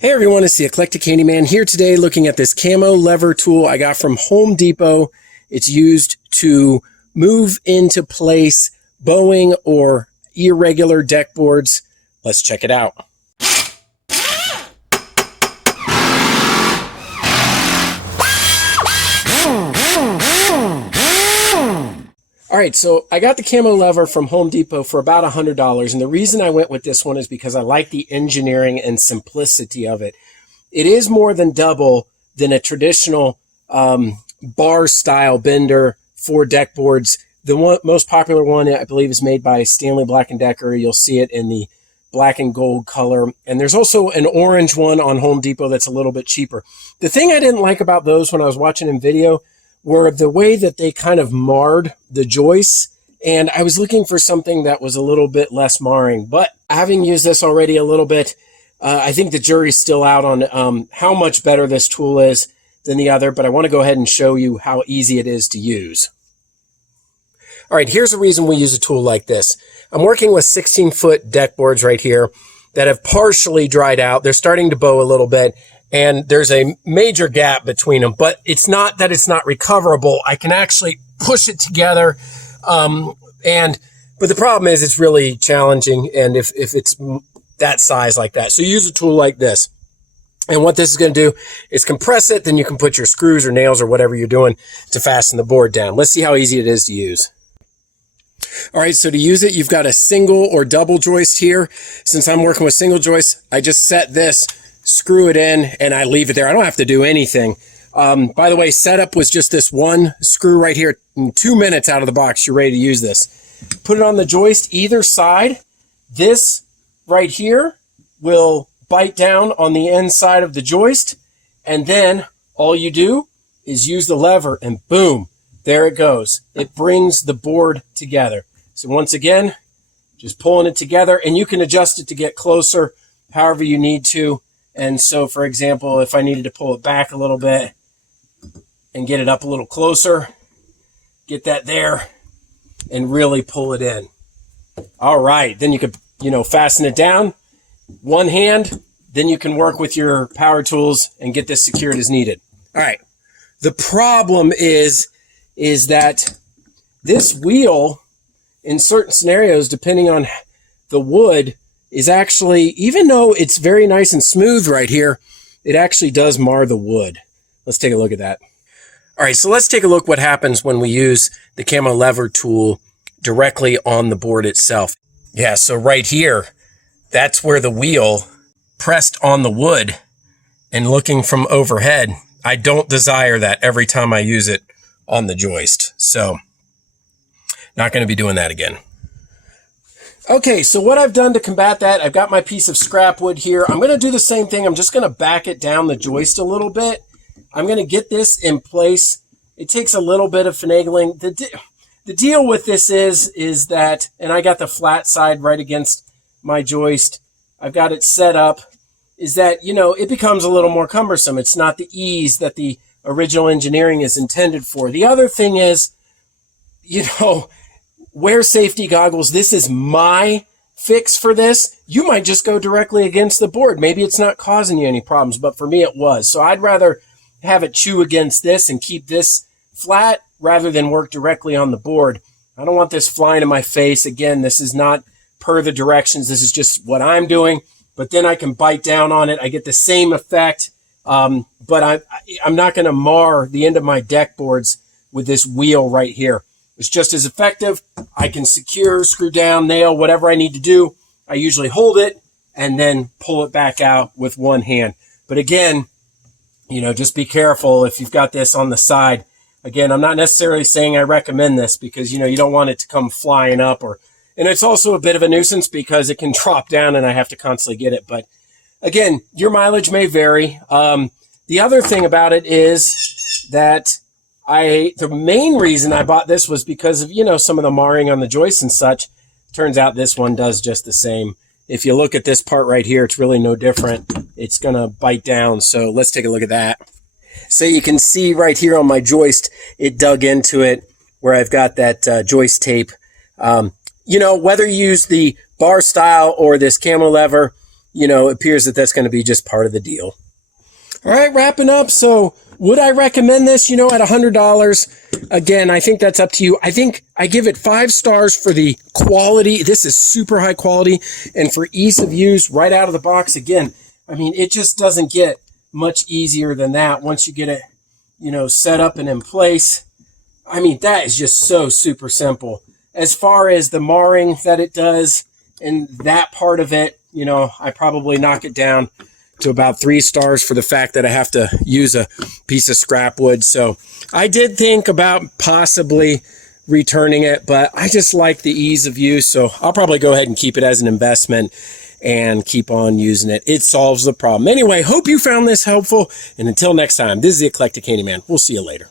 Hey everyone, it's the Eclectic Handyman here today looking at this camo lever tool I got from Home Depot. It's used to move into place bowing or irregular deck boards. Let's check it out. Alright, so I got the camo lever from Home Depot for about $100, and the reason I went with this one is because I like the engineering and simplicity of it. It is more than double than a traditional bar-style bender for deck boards. The most popular one, I believe, is made by Stanley Black & Decker. You'll see it in the black and gold color. And there's also an orange one on Home Depot that's a little bit cheaper. The thing I didn't like about those when I was watching in video were the way that they kind of marred the joists, and I was looking for something that was a little bit less marring. But having used this already a little bit, I think the jury's still out on how much better this tool is than the other, but I want to go ahead and show you how easy it is to use. All right, here's the reason we use a tool like this. I'm working with 16-foot deck boards right here that have partially dried out. They're starting to bow a little bit, and there's a major gap between them, but it's not that it's not recoverable. I can actually push it together, but the problem is it's really challenging, and if it's that size like that. So you use a tool like this, and what this is going to do is compress it, then you can put your screws or nails or whatever you're doing to fasten the board down. Let's see how easy it is to use. All right, so to use it, you've got a single or double joist here. Since I'm working with single joists, I just set this, screw it in, and I leave it there. I don't have to do anything. By the way, setup was just this one screw right here. In 2 minutes out of the box, you're ready to use this. Put it on the joist either side. This right here will bite down on the inside of the joist, and then all you do is use the lever, and boom, there it goes. It brings the board together. So once again, just pulling it together, and you can adjust it to get closer however you need to. And so, for example, if I needed to pull it back a little bit and get it up a little closer, get that there and really pull it in. All right, then you could, fasten it down, one hand, then you can work with your power tools and get this secured as needed. All right, the problem is that this wheel, in certain scenarios, depending on the wood, is actually, even though it's very nice and smooth right here, it actually does mar the wood. Let's take a look at that. All right, so let's take a look what happens when we use the camo lever tool directly on the board itself. Yeah, so right here, that's where the wheel pressed on the wood, and looking from overhead, I don't desire that every time I use it on the joist. So, not going to be doing that again. Okay, so what I've done to combat that, I've got my piece of scrap wood here. I'm going to do the same thing. I'm just going to back it down the joist a little bit. I'm going to get this in place. It takes a little bit of finagling. The deal with this is that, and I got the flat side right against my joist. I've got it set up, is that, it becomes a little more cumbersome. It's not the ease that the original engineering is intended for. The other thing is, wear safety goggles. This is my fix for this. You might just go directly against the board. Maybe it's not causing you any problems, but for me it was. So I'd rather have it chew against this and keep this flat rather than work directly on the board. I don't want this flying in my face. Again, this is not per the directions. This is just what I'm doing, but then I can bite down on it. I get the same effect, but I'm not going to mar the end of my deck boards with this wheel right here. It's just as effective. I can secure, screw down, nail, whatever I need to do. I usually hold it and then pull it back out with one hand. But again, just be careful if you've got this on the side. Again, I'm not necessarily saying I recommend this because, you don't want it to come flying up, and it's also a bit of a nuisance because it can drop down and I have to constantly get it. But again, your mileage may vary. The other thing about it is that the main reason I bought this was because of, some of the marring on the joists and such. Turns out this one does just the same. If you look at this part right here, it's really no different. It's going to bite down. So let's take a look at that. So you can see right here on my joist, it dug into it where I've got that joist tape. Whether you use the bar style or this camo lever, it appears that that's going to be just part of the deal. All right, wrapping up. So would I recommend this, at $100? Again, I think that's up to you. I think I give it 5 stars for the quality. This is super high quality. And for ease of use right out of the box, again, I mean, it just doesn't get much easier than that once you get it, set up and in place. I mean, that is just so super simple. As far as the marring that it does and that part of it, I probably knock it down to about 3 stars for the fact that I have to use a piece of scrap wood. So I did think about possibly returning it, but I just like the ease of use. So I'll probably go ahead and keep it as an investment and keep on using it. It solves the problem. Anyway, hope you found this helpful. And until next time, this is the Eclectic Handyman. We'll see you later.